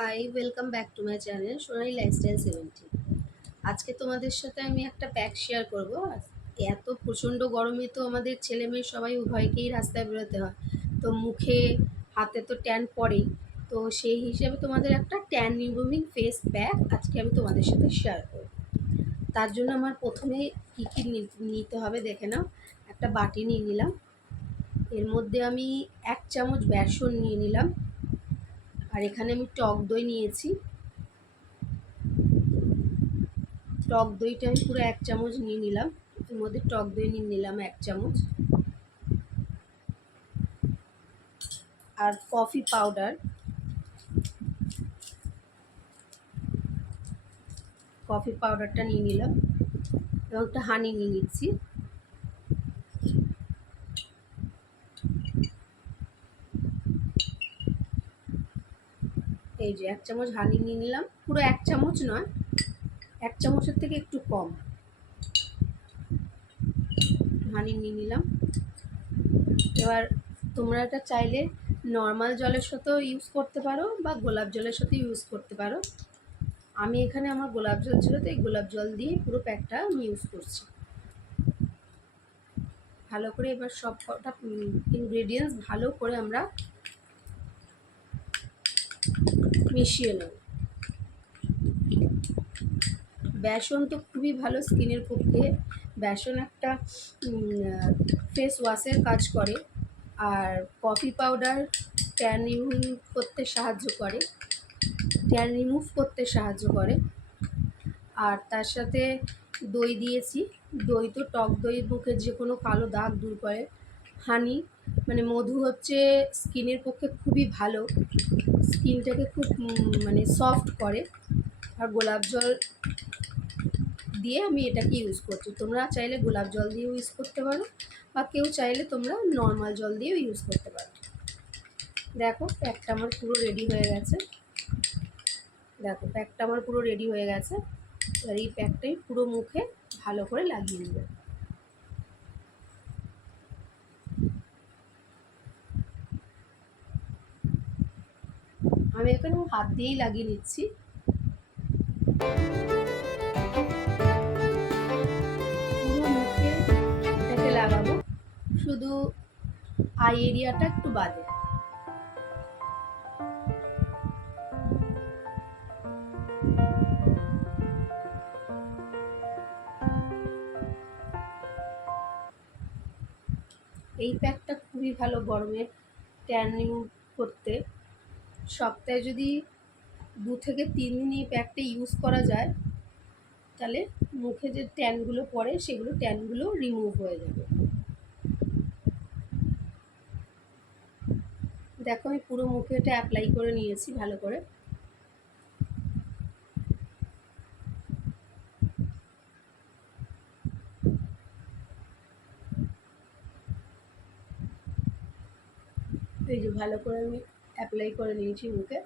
High, welcome back to my channel Sonali lifestyle 70। আজকে তোমাদের সাথে আমি একটা প্যাক শেয়ার করব। এত প্রচণ্ড গরমে তো আমাদের ছেলে মেয়ে সবাই উভয়কেই রাস্তায় বেরোতে হয়, তো মুখে হাতে তো ট্যান পড়েই। তো সেই হিসেবে তোমাদের একটা ট্যান রিমুভিং ফেস প্যাক আজকে আমি তোমাদের সাথে শেয়ার করব। তার জন্য আমার প্রথমে কী কী নিতে হবে দেখে নাও। একটা বাটি নিয়ে নিলাম, এর মধ্যে আমি 1 চামচ বেসন নিয়ে নিলাম, আর এখানে আমি টক দই নিয়েছি। টক দইটা আমি পুরো 1 চামচ নিয়ে নিলাম, এর মধ্যে টক দই নিয়ে নিলাম 1 চামচ। আর কফি পাউডার, কফি পাউডারটা নিয়ে নিলাম এবং একটা হানি নিয়ে নিচ্ছি। এই যে 1 চামচ হানি নিয়ে নিলাম, পুরো 1 চামচ নয়, 1 চামচের থেকে একটু কম হানি নিয়ে নিলাম। এবার তোমরা এটা চাইলে নর্মাল জলের সাথেও ইউজ করতে পারো বা গোলাপ জলের সাথে ইউজ করতে পারো। আমি এখানে আমার গোলাপ জল ছিল, তো এই গোলাপ জল দিয়ে পুরো প্যাকটা আমি ইউজ করছি। ভালো করে এবার সব কটা ইনগ্রেডিয়েন্টস ভালো করে আমরা মিশিয়ে নেব। বেসন তো খুবই ভালো স্কিনের পক্ষে। বেসন একটা ফেস ওয়াশের কাজ করে, আর কফি পাউডার ট্যান রিমুভ করতে সাহায্য করে। আর তার সাথে দই দিয়েছি। দই তো টক দই মুখের যে কোনো কালো দাগ দূর করে। হানি মানে মধু হচ্ছে স্কিনের পক্ষে খুবই ভালো, স্কিনটাকে খুব সফট করে। আর গোলাপ জল দিয়ে আমি এটাকে ইউজ করছি। তোমরা চাইলে গোলাপ জল দিয়েও ইউজ করতে পারো, বা কেউ চাইলে তোমরা নর্মাল জল দিয়েও ইউজ করতে পারো। দেখো প্যাকটা আমার পুরো রেডি হয়ে গেছে। এবার এই প্যাকটাই পুরো মুখে ভালো করে লাগিয়ে নেবে। আমি এখানে হাত দিয়েই লাগিয়ে নিচ্ছি। পুরো মুখে এটাকে লাগাবো, শুধু আই এরিয়াটা একটু বাদে। এই প্যাকটা খুবই ভালো গরমে ট্যান রিমুভ করতে। সপ্তাহে যদি 2 থেকে 3 দিন এই প্যাকটা ইউজ করা যায়, তাহলে মুখে যে ট্যানগুলো পড়ে সেগুলো ট্যানগুলো রিমুভ হয়ে যাবে। দেখো আমি পুরো মুখে এটা অ্যাপ্লাই করে নিয়েছি ভালো করে। এই যে ভালো করে আমি অ্যাপ্লাই করে নিয়েছি মুখে।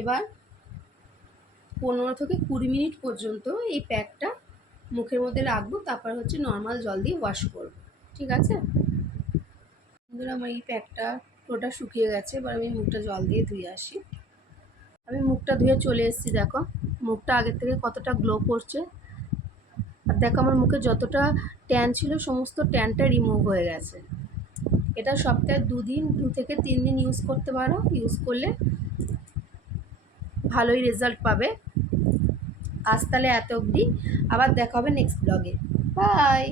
এবার 15 থেকে 20 মিনিট পর্যন্ত এই প্যাকটা মুখের মধ্যে রাখবো, তারপর হচ্ছে নর্মাল জল দিয়ে ওয়াশ করবো। ঠিক আছে বন্ধুরা, আমার এই প্যাকটা পুরোটা শুকিয়ে গেছে। এবার আমি মুখটা জল দিয়ে ধুয়ে আসি। আমি মুখটা ধুয়ে চলে এসেছি। দেখো মুখটা আগের থেকে কতটা গ্লো করছে। আর দেখো আমার মুখে যতটা ট্যান ছিল সমস্ত ট্যানটা রিমুভ হয়ে গেছে। এটা সপ্তাহে 2 থেকে 3 দিন ইউজ করতে পারো। ইউজ করলে ভালোই রেজাল্ট পাবে। আজ তাহলে এত অবধি, আবার দেখা হবে নেক্সট ব্লগে। বাই।